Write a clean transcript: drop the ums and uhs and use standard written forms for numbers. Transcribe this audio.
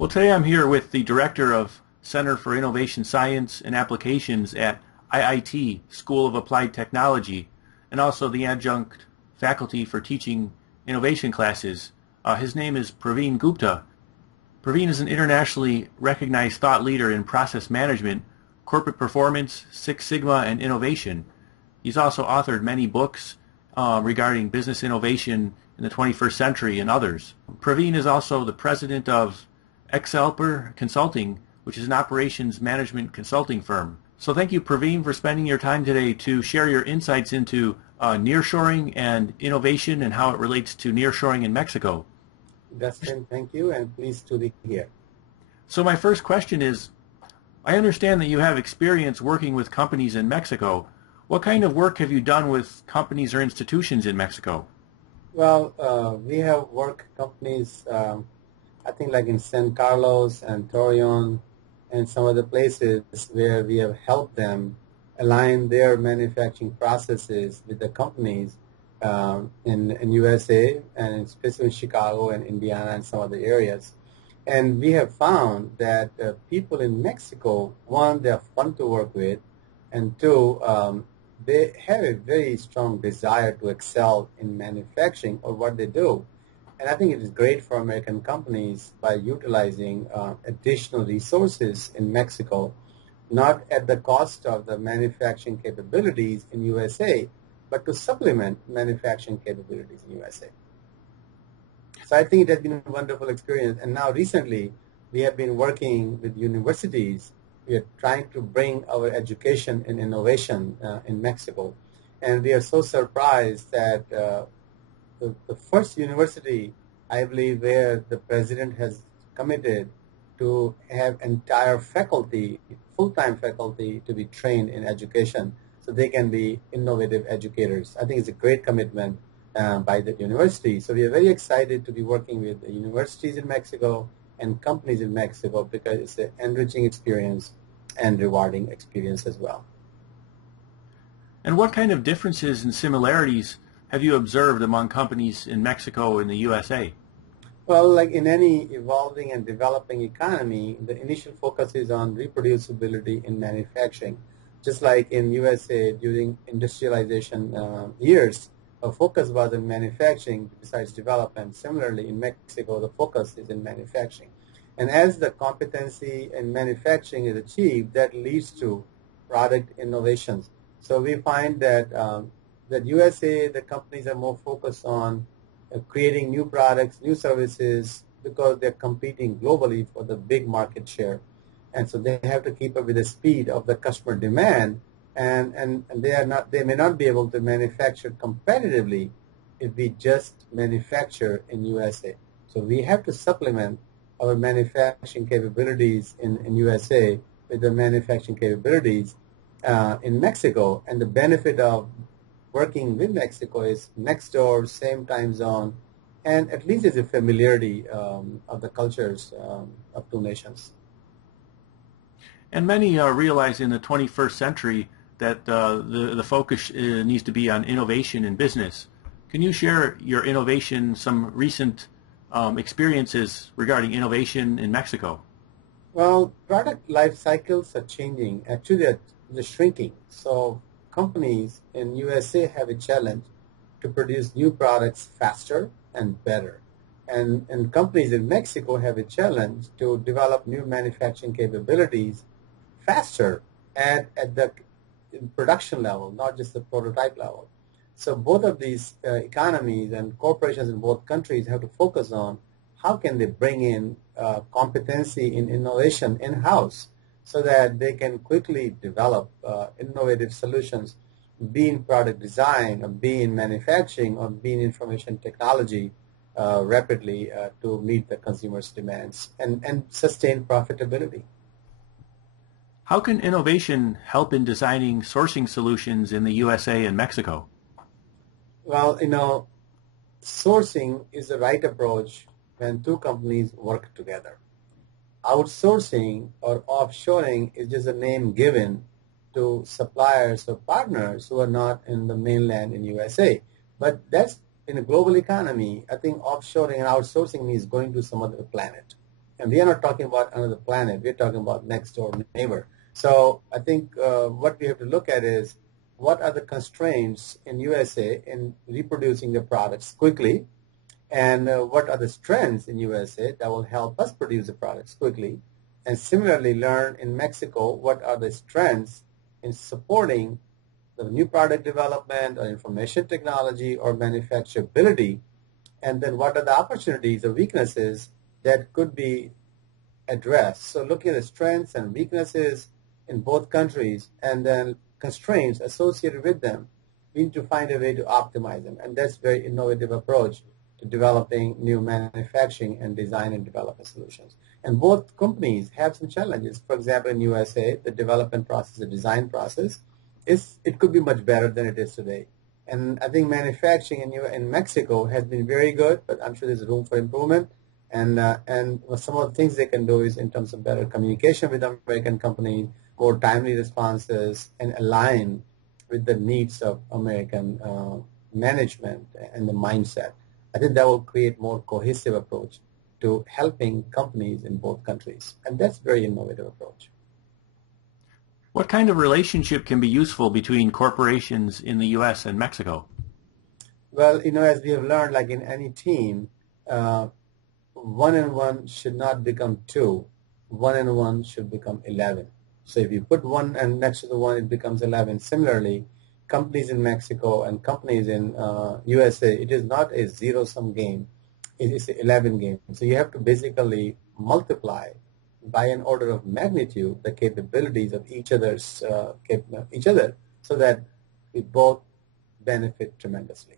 Well, today I'm here with the Director of Center for Innovation Science and Applications at IIT School of Applied Technology, and also the adjunct faculty for teaching innovation classes. His name is Praveen Gupta. Praveen is an internationally recognized thought leader in process management, corporate performance, Six Sigma, and innovation. He's also authored many books regarding business innovation in the 21st century and others. Praveen is also the President of Accelper Consulting, which is an operations management consulting firm. So thank you, Praveen, for spending your time today to share your insights into nearshoring and innovation and how it relates to nearshoring in Mexico. Dustin, thank you, and pleased to be here. So my first question is, I understand that you have experience working with companies in Mexico. What kind of work have you done with companies or institutions in Mexico? Well, we have worked companies, I think like in San Carlos and Torreon and some other places where we have helped them align their manufacturing processes with the companies in USA and especially in Chicago and Indiana and some other areas. And we have found that people in Mexico, one, they are fun to work with, and two, they have a very strong desire to excel in manufacturing or what they do. And I think it is great for American companies by utilizing additional resources in Mexico, not at the cost of the manufacturing capabilities in USA, but to supplement manufacturing capabilities in USA. So I think it has been a wonderful experience. And now recently, we have been working with universities. We are trying to bring our education and innovation in Mexico. And we are so surprised that the first university, I believe, where the president has committed to have entire faculty, full-time faculty, to be trained in education so they can be innovative educators. I think it's a great commitment by the university. So we are very excited to be working with the universities in Mexico and companies in Mexico because it's an enriching experience and rewarding experience as well. And what kind of differences and similarities have you observed among companies in Mexico and the USA? Well, like in any evolving and developing economy, the initial focus is on reproducibility in manufacturing. Just like in USA during industrialization years, a focus was in manufacturing besides development. Similarly, in Mexico, the focus is in manufacturing. And as the competency in manufacturing is achieved, that leads to product innovations. So we find that that USA, the companies are more focused on creating new products, new services, because they're competing globally for the big market share. And so they have to keep up with the speed of the customer demand, and they may not be able to manufacture competitively if we just manufacture in USA. So we have to supplement our manufacturing capabilities in USA with the manufacturing capabilities in Mexico. And the benefit of working with Mexico is next door, same time zone, and at least there's a familiarity of the cultures of two nations. And many realize in the 21st century that the focus needs to be on innovation in business. Can you share your innovation, some recent experiences regarding innovation in Mexico? Well, product life cycles are changing. Actually, they're shrinking. So companies in USA have a challenge to produce new products faster and better. And companies in Mexico have a challenge to develop new manufacturing capabilities faster at the production level, not just the prototype level. So both of these economies and corporations in both countries have to focus on how can they bring in competency in innovation in-house so that they can quickly develop innovative solutions, be in product design, or be in manufacturing, or be in information technology rapidly to meet the consumer's demands and sustain profitability. How can innovation help in designing sourcing solutions in the USA and Mexico? Well, sourcing is the right approach when two companies work together. Outsourcing or offshoring is just a name given to suppliers or partners who are not in the mainland in USA. But that's in a global economy. I think offshoring and outsourcing means going to some other planet And we are not talking about another planet. We're talking about next door neighbor. So I think what we have to look at is what are the constraints in USA in reproducing the products quickly, and what are the strengths in USA that will help us produce the products quickly, and similarly learn in Mexico what are the strengths in supporting the new product development or information technology or manufacturability, and then what are the opportunities or weaknesses that could be addressed. So looking at the strengths and weaknesses in both countries and then constraints associated with them, we need to find a way to optimize them. And that's a very innovative approach to developing new manufacturing and design and development solutions. And both companies have some challenges. For example, in USA, the development process, the design process, it could be much better than it is today. And I think manufacturing in Mexico has been very good, but I'm sure there's room for improvement. And some of the things they can do is in terms of better communication with American companies, more timely responses, and align with the needs of American management and the mindset. I think that will create more cohesive approach to helping companies in both countries. And that's a very innovative approach. What kind of relationship can be useful between corporations in the U.S. and Mexico? Well, as we have learned, like in any team, 1 and 1 should not become 2. 1 and 1 should become 11. So if you put 1 and next to the 1, it becomes 11. Similarly, companies in Mexico and companies in USA, it is not a zero-sum game. It is an 11 game. So you have to basically multiply by an order of magnitude the capabilities of each other so that we both benefit tremendously.